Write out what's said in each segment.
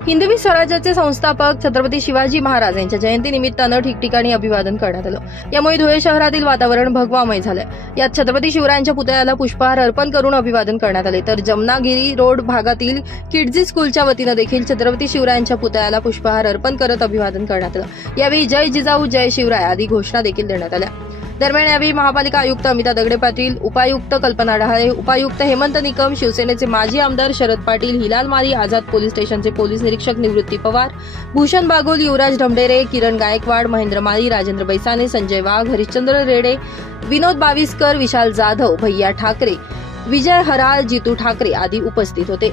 हिंदवी स्वराज्याचे संस्थापक छत्रपती शिवाजी महाराज यांच्या जयंतीनिमित्तानं ठिकठिकाणी अभिवादन करण्यात आलं। यामुळे धुळे शहरातील वातावरण भगवामय झालंय। यात छत्रपती शिवरायांच्या पुतळ्याला पुष्पहार अर्पण करून अभिवादन करण्यात आले, तर जमनागिरी रोड भागातील किड्जी स्कूलच्या वतीनं देखील छत्रपती शिवरायांच्या पुतळ्याला पुष्पहार अर्पण करत अभिवादन करण्यात आलं। यावेळी जय जिजाऊ जय शिवराय आदी घोषणा देखील देण्यात आल्या। दरम्यान यावेळी महापालिका आयुक्त अमिता दगडे पाटील, उपायुक्त कल्पना डहाळे, उपायुक्त हेमंत निकम, शिवसेनेचे माजी आमदार शरद पाटील, हिलाल मारी आझाद पोलीस स्टेशनचे पोलीस निरीक्षक निवृत्ती पवार, भूषण बागुल, युवराज ढमढेरे, किरण गायकवाड, महेंद्र माळी, राजेंद्र बैसाने, संजय वाघ, हरिश्चंद्र रेडे, विनोद बाविस्कर, विशाल जाधव, भैया ठाकरे, विजय हराळ, जितू ठाकरे आदी उपस्थित होते।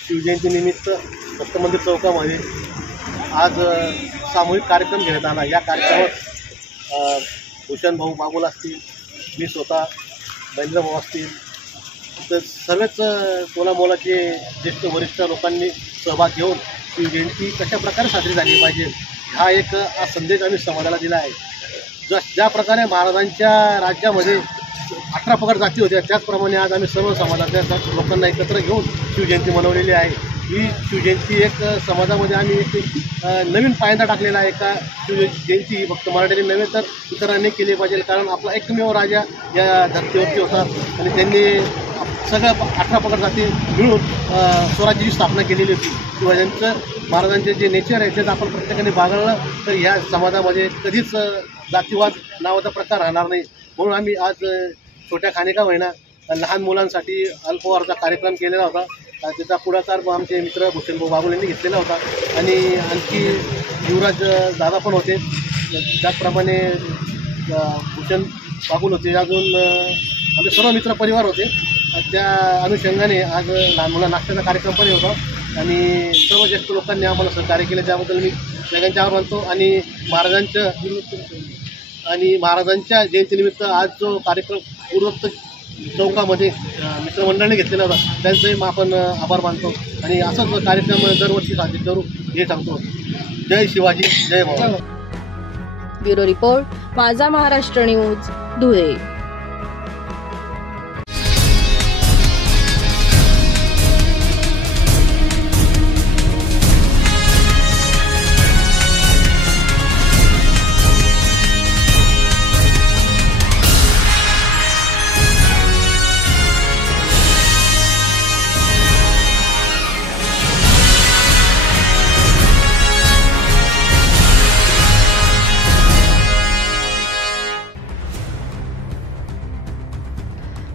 शिवजयंतीनिमित्त दत्तमंदिर चौकामध्ये आज सामूहिक कार्यक्रम घेण्यात आला। या कार्यक्रमात भूषण भाऊ बागुल असतील, मी स्वतः महेंद्र भाऊ असतील, तर सर्वच तोलामोलाचे ज्येष्ठ वरिष्ठ लोकांनी सहभाग घेऊन शिवजयंती कशा प्रकारे साजरी झाली पाहिजे हा एक संदेश आम्ही समाजाला दिला आहे। ज्या प्रकारे महाराजांच्या राज्यामध्ये 18 पगड जाती होत्या, त्याचप्रमाणे आज आम्ही सर्व समाजातल्या लोकांना एकत्र घेऊन शिवजयंती मनवलेली आहे। ही शिवजयंती एक समाजामध्ये आम्ही एक नवीन पायंडा टाकलेला आहे का शिवजयंती ही फक्त मराठ्यांनी नव्हे तर इतरांनी केली पाहिजे, कारण आपला एकमेव राजा या धर्तीवरती होता आणि त्यांनी सगळं 18 पगड जाती मिळून स्वराज्याची स्थापना केलेली होती। शिवाजींचं महाराजांचे जे नेचर आहे ते आपण प्रत्येकाने बाळगलं तर ह्या समाजामध्ये कधीच जातीवाद नावाचा प्रकार राहणार नाही। म्हणून आम्ही आज छोट्या खानिका होईना लहान मुलांसाठी अल्पवारचा कार्यक्रम केलेला होता। त्याचा पुढाकार आमचे मित्र भूषण भाऊ बागुल यांनी घेतलेला होता आणि आणखी युवराज दादा पण होते, त्याचप्रमाणे भूषण बागुल होते, अजून आमचे सर्व मित्र परिवार होते। त्या अनुषंगाने आज लहान मुलांना नाश्त्याचा कार्यक्रम पण होता आणि सर्व ज्येष्ठ लोकांनी आम्हाला सहकार्य केले, त्याबद्दल मी सगळ्यांच्या आभार मानतो। आणि महाराजांच्या जयंतीनिमित्त आज जो कार्यक्रम पूर्वोक्त चौकामध्ये मित्रमंडळाने घेतलेला होता त्यांचंही आपण आभार मानतो आणि असाच कार्यक्रम दरवर्षी साजरी करू हे सांगतो। जय शिवाजी जय महाराज। ब्युरो रिपोर्ट, माझा महाराष्ट्र न्यूज, धुळे।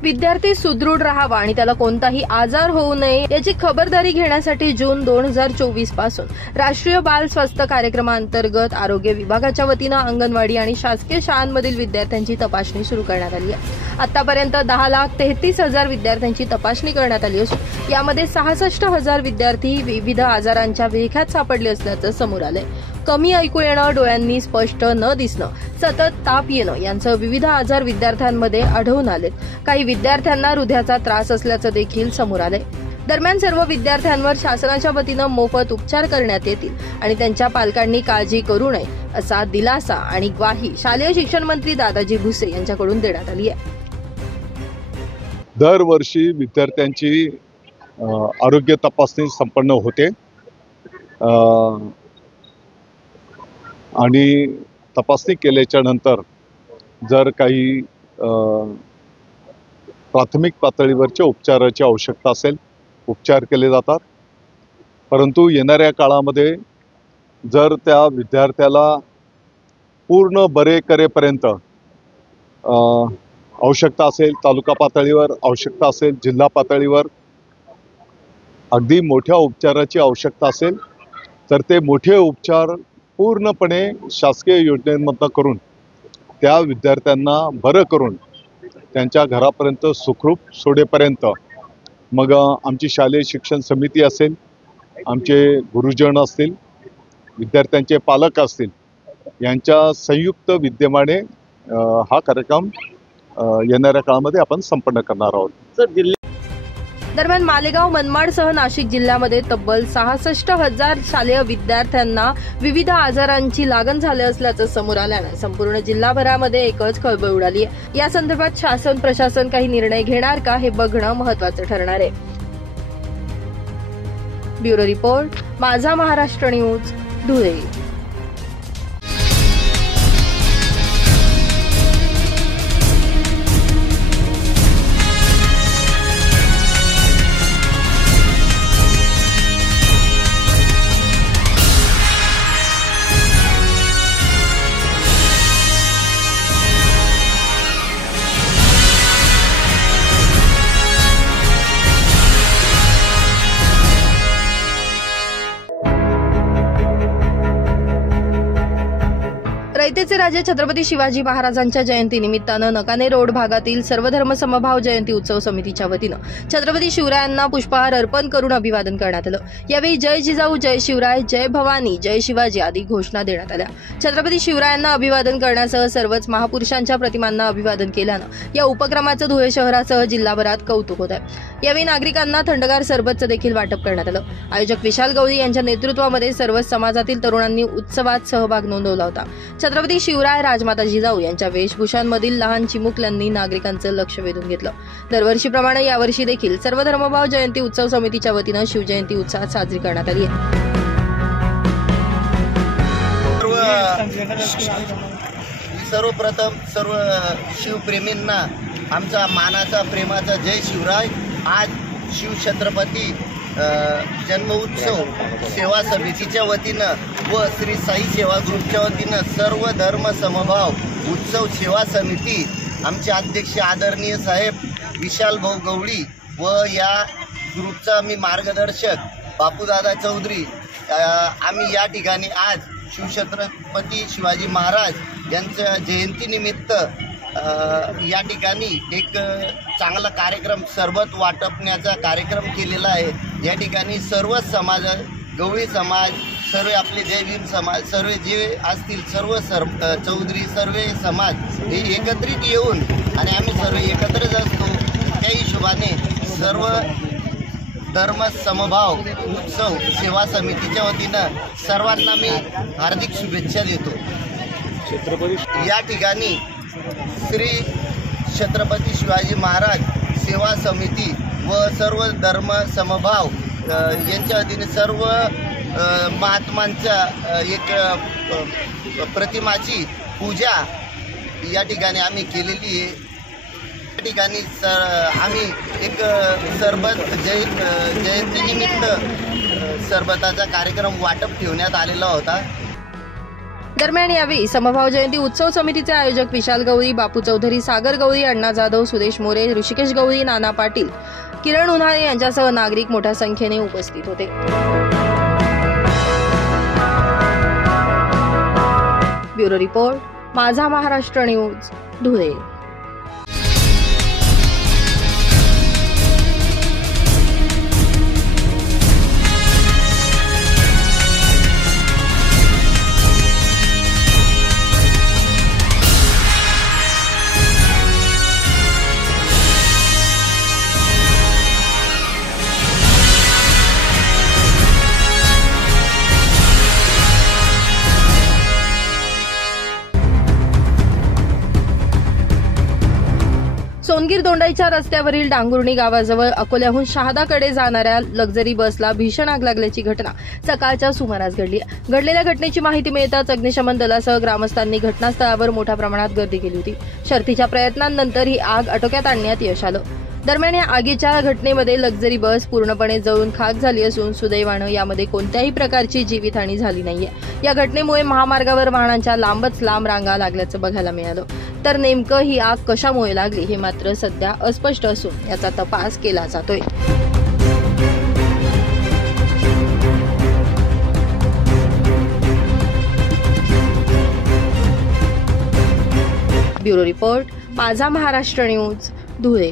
विद्यार्थी सुदृढ राहावा आणि त्याला कोणताही आजार होऊ नये याची खबरदारी घेण्यासाठी जून 2024 पासून राष्ट्रीय बाल स्वास्थ्य कार्यक्रमांतर्गत आरोग्य विभागाच्या वतीनं अंगणवाडी आणि शासकीय शाळांमधील विद्यार्थ्यांची तपासणी सुरू करण्यात आली आहे। आतापर्यंत 10,33,000 विद्यार्थ्यांची तपासणी करण्यात आली असून यामध्ये 66,000 विद्यार्थी विविध आजारांच्या विळख्यात सापडले असल्याचं समोर आलंय। कमी ऐकू येणं, डोळ्यांनी स्पष्ट न दिसणं, सतत ताप येणं यांसह विविध आजार विद्यार्थ्यांमध्ये आढळून आलेत। काही विद्यार्थ्यांना हृदयाचा त्रास असल्याचं देखील समोर आलंय। दरम्यान सर्व विद्यार्थ्यांवर शासनाच्या वतीनं मोफत उपचार करण्यात येतील आणि त्यांच्या पालकांनी काळजी करू नये असा दिलासा आणि ग्वाही शालेय शिक्षण मंत्री दादाजी भुसे यांच्याकडून देण्यात आली आहे। दरवर्षी विद्यार्थ्यांची आरोग्य तपासणी संपन्न होते आणि तपासणी केल्याच्या नंतर जर काही प्राथमिक पातळीवरच्या उपचाराची आवश्यकता असेल उपचार केले जातात, परंतु येणाऱ्या काळामध्ये जर त्या विद्यार्थ्याला पूर्ण बरे करेपर्यंत आवश्यकता असेल, तालुका पातळीवर आवश्यकता असेल, जिल्हा पातळीवर अगदी मोठ्या उपचाराची आवश्यकता असेल तर ते मोठे उपचार पूर्णपणे शासकीय योजनेमधून करून त्या विद्यार्थ्यांना बरं करून त्यांच्या घरापर्यंत सुखरूप सोडेपर्यंत मग आमची शालेय शिक्षण समिती असेल, आमचे गुरुजन असतील, विद्यार्थ्यांचे पालक असतील यांच्या संयुक्त विद्यमाने हा कार्यक्रम येणाऱ्या काळामध्ये आपण संपन्न करणार आहोत। दरम्यान मालेगाव, मनमाडसह नाशिक जिल्ह्यामध्ये तब्बल 66,000 शालेय विद्यार्थ्यांना विविध आजारांची लागण झाली असल्याचं समोर आल्यानं संपूर्ण जिल्हाभरामध्ये एकच खळबळ उडाली आहे। या संदर्भात शासन प्रशासन काही निर्णय घेणार का हे बघणं महत्त्वाचं ठरणार आहे। ब्युरो रिपोर्ट, माझा महाराष्ट्र न्यूज, धुळे. रयतेचे राजे छत्रपती शिवाजी महाराजांच्या जयंतीनिमित्तानं नकाने रोड भागातील सर्वधर्म समभाव जयंती उत्सव समितीच्या वतीनं छत्रपती शिवरायांना पुष्पहार अर्पण करून अभिवादन करण्यात आलं. यावेळी जय जिजाऊ, जय शिवराय, जय भवानी, जय शिवाजी आदी घोषणा देण्यात आल्या. छत्रपती शिवरायांना अभिवादन करण्यासह सर्वच महापुरुषांच्या प्रतिमांना अभिवादन केल्यानं या उपक्रमाचं धुळे शहरासह जिल्हाभरात कौतुक होत आहे. यावेळी नागरिकांना थंडगार सरबतचं देखील वाटप करण्यात आलं. आयोजक विशाल गवळी यांच्या नेतृत्वामध्ये सर्वच समाजातील तरुणांनी उत्सवात सहभाग नोंदवला होता. छत्रपती शिवराय, राजमाता जिजाऊ यांच्या वेशभूषांमधील लहान चिमुकल्यांनी नागरिकांचं लक्ष वेधून घेतलं. दरवर्षीप्रमाणे यावर्षी देखील सर्व धर्मभाव जयंती उत्सव समितीच्या वतीनं शिवजयंती उत्साहात साजरी करण्यात आली आहे. सर्वप्रथम सर्व शिवप्रेमींना आमचा मानाचा प्रेमाचा जय शिवराय. आज शिवछत्रपती जन्म उत्सव सेवा समितीच्या वतीनं व श्री साई सेवा ग्रुपच्या वतीनं सर्व धर्म समभाव उत्सव सेवा समिती आमचे अध्यक्ष आदरणीय साहेब विशाल भाऊ गवळी व या ग्रुपचा मी मार्गदर्शक बापूदादा चौधरी, आम्ही या ठिकाणी आज शिवछत्रपती शिवाजी महाराज यांच्या जयंतीनिमित्त या ठिकाणी एक चांगला कार्यक्रम सरबत वाटपण्याचा कार्यक्रम केलेला आहे. या ठिकाणी सर्व समाज, गवळी समाज, सर्व आपले जय भीम समाज, सर्व जे असतील सर्व चौधरी सर्व समाज हे एकत्रित येऊन आणि आम्ही सर्व एकत्रच असतो. त्या हिशोबाने सर्व धर्म समभाव उत्सव सेवा समितीच्या वतीनं सर्वांना मी हार्दिक शुभेच्छा देतो. या ठिकाणी श्री छत्रपती शिवाजी महाराज सेवा समिती व सर्व धर्म समभाव यांच्या वतीने सर्व महात्मांच्या एक प्रतिमाची पूजा या ठिकाणी आम्ही केलेली आहे. या ठिकाणी आम्ही एक सरबत जयंतीनिमित्त सरबताचा कार्यक्रम वाटप ठेवण्यात आलेला होता. दरम्यान यावेळी समभाव जयंती उत्सव समितीचे आयोजक विशाल गवळी, बापू चौधरी, सागर गवळी, अण्णा जाधव, सुदेश मोरे, ऋषिकेश गवळी, नाना पाटील, किरण उन्हाळे यांच्यासह नागरिक मोठ्या संख्येने उपस्थित होते. ब्युरो रिपोर्ट, माझा महाराष्ट्र न्यूज, धुळे. सोनगीर दोंडाईच्या रस्त्यावरील डांगुर्णी गावाजवळ अकोल्याहून शहादाकडे जाणाऱ्या लक्झरी बसला भीषण आग लागल्याची घटना सकाळच्या सुमारास घडली. घडलेल्या घटनेची माहिती मिळताच अग्निशमन दलासह ग्रामस्थांनी घटनास्थळावर मोठ्या प्रमाणात गर्दी केली होती. शर्थीच्या प्रयत्नांनंतर ही आग आटोक्यात आणण्यात यश आलं. दरम्यान या आगीच्या घटनेमध्ये लक्झरी बस पूर्णपणे जळून खाक झाली असून सुदैवानं यामध्ये कोणत्याही प्रकारची जीवितहानी झाली नाहीये. या घटनेमुळे महामार्गावर वाहनांच्या लांबच लांब रांगा लागल्याचं बघायला मिळालं. तर नेमकं ही आग कशामुळे लागली हे मात्र सध्या अस्पष्ट असून याचा तपास केला जातोय. ब्युरो रिपोर्ट, माझा महाराष्ट्र न्यूज, धुळे.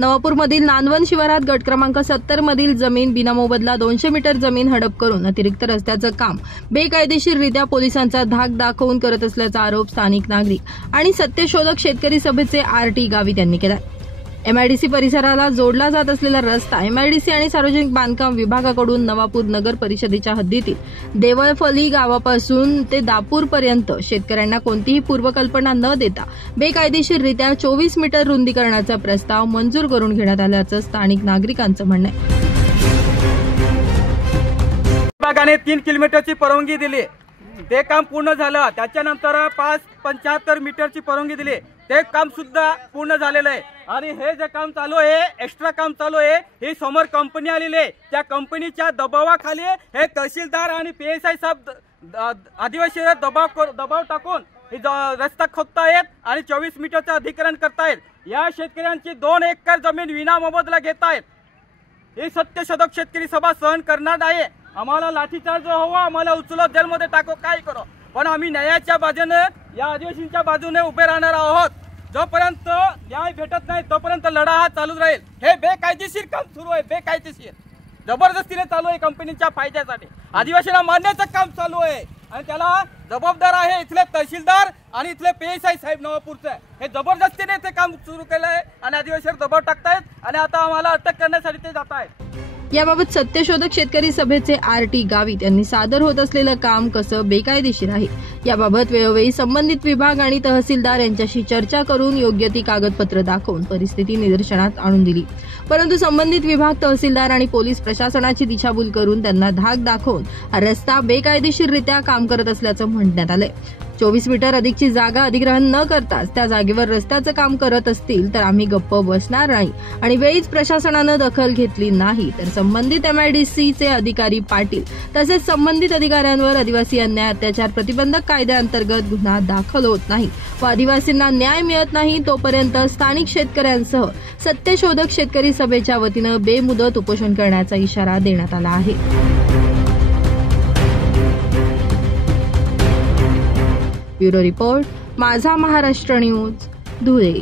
नवापूरमधील नांदवन शिवारात गट क्रमांक 70 मधील जमीन बिनामोबदला 200 मीटर जमीन हडप करून अतिरिक्त रस्त्याचं काम बेकायदेशीररित्या पोलिसांचा धाक दाखवून करत असल्याचा आरोप स्थानिक नागरिक आणि सत्यशोधक शेतकरी सभेचे आर.टी. गावित यांनी केला. एमआयडीसी परिसराला जोडला जात असलेला रस्ता एमआयडीसी आणि सार्वजनिक बांधकाम विभागाकडून नवापूर नगर परिषदेच्या हद्दीतील देवळफली गावापासून ते दापूरपर्यंत शेतकऱ्यांना कोणतीही पूर्वकल्पना न देता बेकायदेशीररित्या 24 मीटर रुंदीकरणाचा प्रस्ताव मंजूर करून घेण्यात आल्याचं स्थानिक नागरिकांचं म्हणणं आहे. विभागाने 3 किलोमीटरची परवानगी दिली, ते काम पूर्ण झालं. त्याच्यानंतर 75 मीटरची परवानगी दिली, ते काम सुद्धा पूर्ण झालेलं आहे. आणि हे जे काम चालू आहे, एक्स्ट्रा काम चालू आहे, ही समोर कंपनी आलेली आहे. त्या कंपनीच्या दबावाखाली हे तहसीलदार आणि PSI साहेब आदिवासी दबाव टाकून रस्ता खोदतायत आणि 24 मीटरचं अधिकरण करतायत. या शेतकऱ्यांची 2 एकर जमीन विनामोबदला घेतायत. ही सत्यशोधक शेतकरी सभा सहन करणार नाही. आम्हाला लाठीचार्ज हवा, आम्हाला उचलत जेलमध्ये टाको, काय करो, पण आम्ही न्यायाच्या बाजूने, या आदिवासींच्या बाजूने उभे राहणार आहोत. जोपर्यंत न्याय भेटत नाही तोपर्यंत लढा हा चालूच राहील. हे बेकायदेशीर काम सुरू आहे, बेकायदेशीर जबरदस्तीने चालू आहे कंपनीच्या फायद्यासाठी. आदिवासींना मारण्याचं काम चालू आहे आणि त्याला जबाबदार आहे इथले तहसीलदार आणि इथले PSI साहेब नवापूरचे. हे जबरदस्तीने ते काम सुरू केलं आहे आणि आदिवासीवर दबाव टाकतायत आणि आता आम्हाला अटक करण्यासाठी ते जात आहेत. याबाबत सत्यशोधक शेतकरी सभेचे आर.टी. गावित यांनी सादर होत असलेलं काम कसं बेकायदेशीर आहे याबाबत वेळोवेळी संबंधित विभाग आणि तहसीलदार यांच्याशी चर्चा करून योग्य ती कागदपत्र दाखवून परिस्थिती निदर्शनात आणून दिली. परंतु संबंधित विभाग, तहसीलदार आणि पोलीस प्रशासनाची दिशाभूल करून त्यांना धाक दाखवून हा रस्ता बेकायदेशीररित्या काम करत असल्याचं म्हणण्यात आलंय. 24 मीटर अधिकची जागा अधिग्रहण न करताच त्या जागेवर रस्त्याचं काम करत असतील तर आम्ही गप्प बसणार नाही आणि वेळीच प्रशासनानं दखल घेतली नाही तर संबंधित एमआयडीसीचे अधिकारी पाटील तसेच संबंधित अधिकाऱ्यांवर आदिवासी अन्याय अत्याचार प्रतिबंधक कायद्याअंतर्गत गुन्हा दाखल होत नाही व आदिवासींना न्याय मिळत नाही तोपर्यंत स्थानिक शेतकऱ्यांसह सत्यशोधक शेतकरी सभेच्या वतीनं बेमुदत उपोषण करण्याचा इशारा देण्यात आला आहे. ब्युरो रिपोर्ट, माझा महाराष्ट्र न्यूज, धुळे.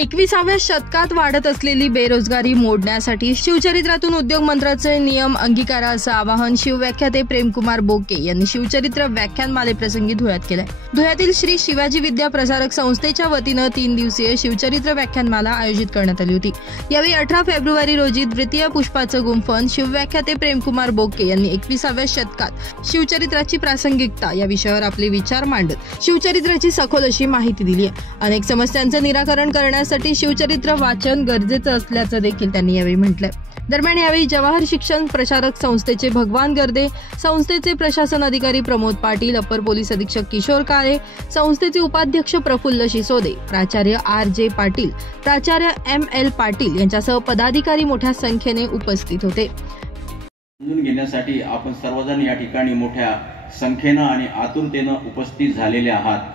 एकविसाव्या शतकात वाढत असलेली बेरोजगारी मोडण्यासाठी शिवचरित्रातून उद्योग मंत्राचे नियम अंगीकाराचं आवाहन शिवव्याख्याते प्रेमकुमार बोके यांनी शिवचरित्र व्याख्यानमालेप्रसंगी धुळ्यात केलंय. धुळ्यातील श्री शिवाजी विद्या प्रसारक संस्थेच्या वतीनं 3 दिवसीय शिवचरित्र व्याख्यानमाला आयोजित करण्यात आली होती. यावेळी 18 फेब्रुवारी रोजी द्वितीय पुष्पाचं गुंफन शिवव्याख्याते प्रेमकुमार बोके यांनी 21व्या शतकात शिवचरित्राची प्रासंगिकता या विषयावर आपले विचार मांडत शिवचरित्राची सखोल अशी माहिती दिली आहे. अनेक समस्यांचं निराकरण करण्यासाठी शिवचरित्र वाचन गरजेचं असल्याचं देखील त्यांनी यावेळी म्हटलंय. दरम्यान यावेळी जवाहर शिक्षण प्रसारक संस्थेचे भगवान गर्दे, संस्थेचे प्रशासन अधिकारी प्रमोद पाटील, अपर पोलीस अधीक्षक किशोर काळे, संस्थेचे उपाध्यक्ष प्रफुल्ल शिसोदे, प्राचार्य R.J. पाटील, प्राचार्य M.L. पाटील यांच्यासह पदाधिकारी मोठ्या संख्येने उपस्थित होते. समजून घेण्यासाठी आपण सर्वजण या ठिकाणी मोठ्या संख्येनं आणि आतुरतेनं उपस्थित झालेले आहात.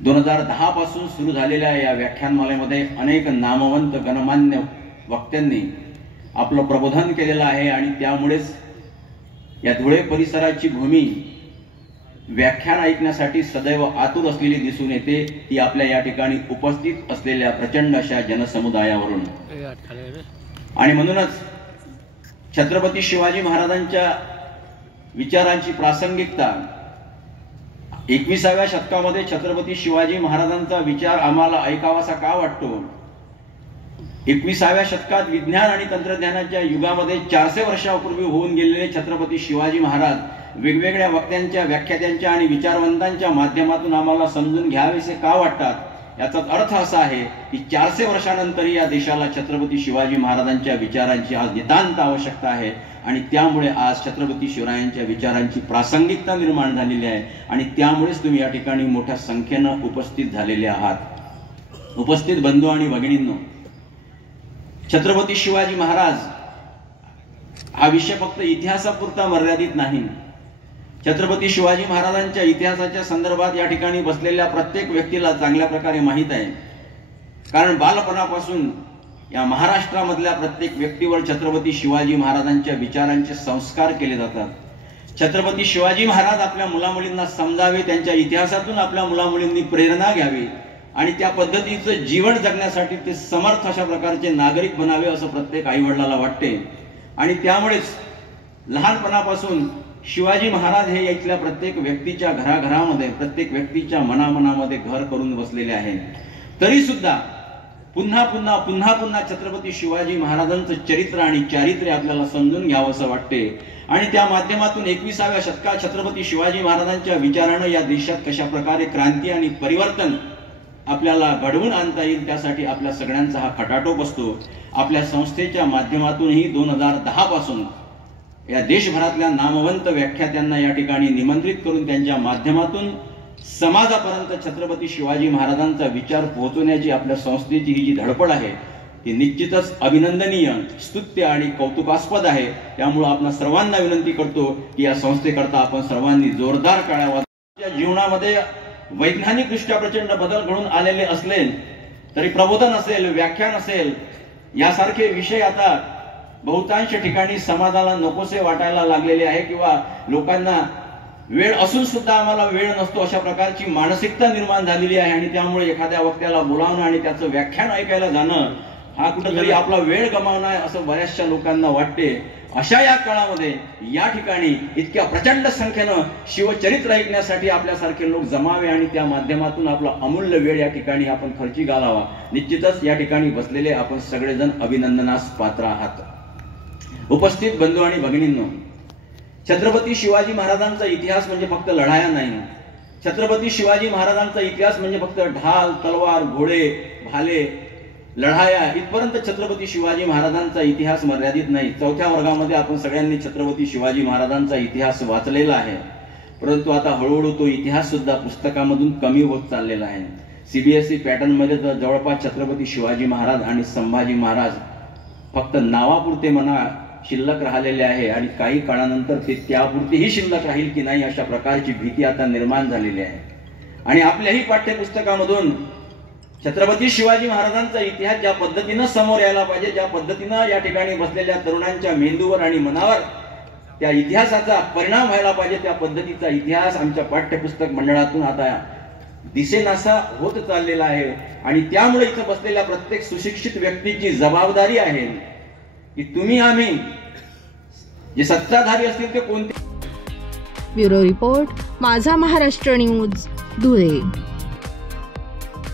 2010 पासून सुरू झालेल्या या व्याख्यानमालेमध्ये अनेक नामवंत गणमान्य वक्त्यांनी आपलं प्रबोधन केलेलं आहे आणि त्यामुळेच या धुळे परिसराची भूमी व्याख्यान ऐकण्यासाठी सदैव आतुर असलेली दिसून येते. ती आपल्या या ठिकाणी उपस्थित असलेल्या प्रचंड अशा जनसमुदायावरून आणि म्हणूनच छत्रपती शिवाजी महाराजांच्या विचारांची प्रासंगिकता 21व्या शतकामध्ये छत्रपती शिवाजी महाराजांचा विचार आम्हाला ऐकावासा का वाटतो. 21व्या शतकात विज्ञान आणि तंत्रज्ञानाच्या युगामध्ये 400 वर्षापूर्वी होऊन गेलेले छत्रपती शिवाजी महाराज वेगवेगळ्या वक्त्यांच्या, व्याख्यात्यांच्या आणि विचारवंतांच्या माध्यमातून आम्हाला समजून घ्यावेसे का वाटतात. याचाच अर्थ असा आहे की 400 वर्षानंतर या देशाला छत्रपती शिवाजी महाराजांच्या विचारांची आज नितांत आवश्यकता आहे आणि त्यामुळे आज छत्रपती शिवरायांच्या विचारांची प्रासंगिकता निर्माण झालेली आहे आणि त्यामुळेच तुम्ही या ठिकाणी मोठ्या संख्येनं उपस्थित झालेले आहात. उपस्थित बंधू आणि भगिनींनो, छत्रपती शिवाजी महाराज हा विषय फक्त इतिहासापुरता मर्यादित नाही. छत्रपती शिवाजी महाराजांच्या इतिहासाच्या संदर्भात या ठिकाणी बसलेल्या प्रत्येक व्यक्तीला चांगल्या प्रकारे माहीत आहे. कारण बालपणापासून या महाराष्ट्रामधल्या प्रत्येक व्यक्तीवर छत्रपती शिवाजी महाराजांच्या विचारांचे संस्कार केले जातात. छत्रपती शिवाजी महाराज आपल्या मुलामुलींना समजावे, त्यांच्या इतिहासातून आपल्या मुलामुलींनी प्रेरणा घ्यावी आणि त्या पद्धतीचं जीवन जगण्यासाठी ते समर्थ अशा प्रकारचे नागरिक बनावे असं प्रत्येक आईवडिलाला वाटते. आणि त्यामुळेच लहानपणापासून शिवाजी महाराज हे इथल्या प्रत्येक व्यक्तीच्या घराघरामध्ये, प्रत्येक व्यक्तीच्या मनामनामध्ये घर करून बसलेले आहेत. तरी सुद्धा पुन्हा पुन्हा पुन्हा पुन्हा छत्रपती शिवाजी महाराजांचं चरित्र आणि चारित्र्य आपल्याला समजून घ्यावं असं वाटते. आणि त्या माध्यमातून 21व्या शतकात छत्रपती शिवाजी महाराजांच्या विचारानं या देशात कशा प्रकारे क्रांती आणि परिवर्तन आपल्याला घडवून आणता येईल त्यासाठी आपल्या सगळ्यांचा हा खटाटोप असतो. आपल्या संस्थेच्या माध्यमातूनही 2010 पासून या देशभरातल्या नामवंत व्याख्यात्यांना या ठिकाणी निमंत्रित करून त्यांच्या माध्यमातून समाजापर्यंत छत्रपती शिवाजी महाराजांचा विचार पोहोचवण्याची आपल्या संस्थेची ही जी धडपड आहे ती निश्चितच अभिनंदनीय, स्तुत्य आणि कौतुकास्पद आहे. त्यामुळे आपण सर्वांना विनंती करतो की या संस्थेकरता आपण सर्वांनी जोरदार टाळ्या वाजवा. जीवनामध्ये वैज्ञानिकदृष्ट्या प्रचंड बदल घडून आलेले असले तरी प्रबोधन असेल, व्याख्यान असेल यासारखे विषय आता बहुतांश ठिकाणी समाजाला नकोसे वाटायला लागलेले आहे किंवा लोकांना वेळ असून सुद्धा आम्हाला वेळ नसतो अशा प्रकारची मानसिकता निर्माण झालेली आहे. आणि त्यामुळे एखाद्या वक्त्याला बोलावणं आणि त्याचं व्याख्यान ऐकायला जाणं हा कुठेतरी आपला वेळ गमावणं आहे असं बऱ्याचशा लोकांना वाटते. अशा या काळामध्ये या ठिकाणी इतक्या प्रचंड संख्येनं शिवचरित्र ऐकण्यासाठी आपल्यासारखे लोक जमावे आणि त्या माध्यमातून आपला अमूल्य वेळ या ठिकाणी आपण खर्ची घालावा. निश्चितच या ठिकाणी बसलेले आपण सगळेजण अभिनंदनास पात्र आहात. उपस्थित बंधू आणि भगिनींनो, छत्रपती शिवाजी महाराजांचा इतिहास म्हणजे फक्त लढाया नाही. छत्रपती शिवाजी महाराजांचा इतिहास म्हणजे फक्त ढाल, तलवार, घोडे, भाले, लढाया इथपर्यंत छत्रपती शिवाजी महाराजांचा इतिहास मर्यादित नाही. 4थ्या वर्गामध्ये आपण सगळ्यांनी छत्रपती शिवाजी महाराजांचा इतिहास वाचलेला आहे. परंतु आता हळूहळू तो इतिहास सुद्धा पुस्तकामधून कमी होत चाललेला आहे. सीबीएसई पॅटर्न मध्ये तर जवळपास छत्रपती शिवाजी महाराज आणि संभाजी महाराज फक्त नावापुरते म्हणा शिल्लक राहिलेले आहे आणि काही काळानंतर ते त्यापुरतेही शिल्लक राहील की नाही अशा प्रकारची भीती आता निर्माण झालेली आहे. आणि आपल्याही पाठ्यपुस्तकामधून छत्रपती शिवाजी महाराजांचा इतिहास ज्या पद्धतीनं समोर यायला पाहिजे, ज्या पद्धतीनं या ठिकाणी बसलेल्या तरुणांच्या मेंदूवर आणि मनावर त्या इतिहासाचा परिणाम व्हायला पाहिजे त्या पद्धतीचा इतिहास आमच्या पाठ्यपुस्तक मंडळातून आता दिसेनासा होत चाललेला आहे. आणि त्यामुळे इथं बसलेल्या प्रत्येक सुशिक्षित व्यक्तीची जबाबदारी आहे की तुम्ही आम्ही जे सत्ताधारी असतील ते कोणते. ब्युरो रिपोर्ट, माझा महाराष्ट्र न्यूज, धुळे.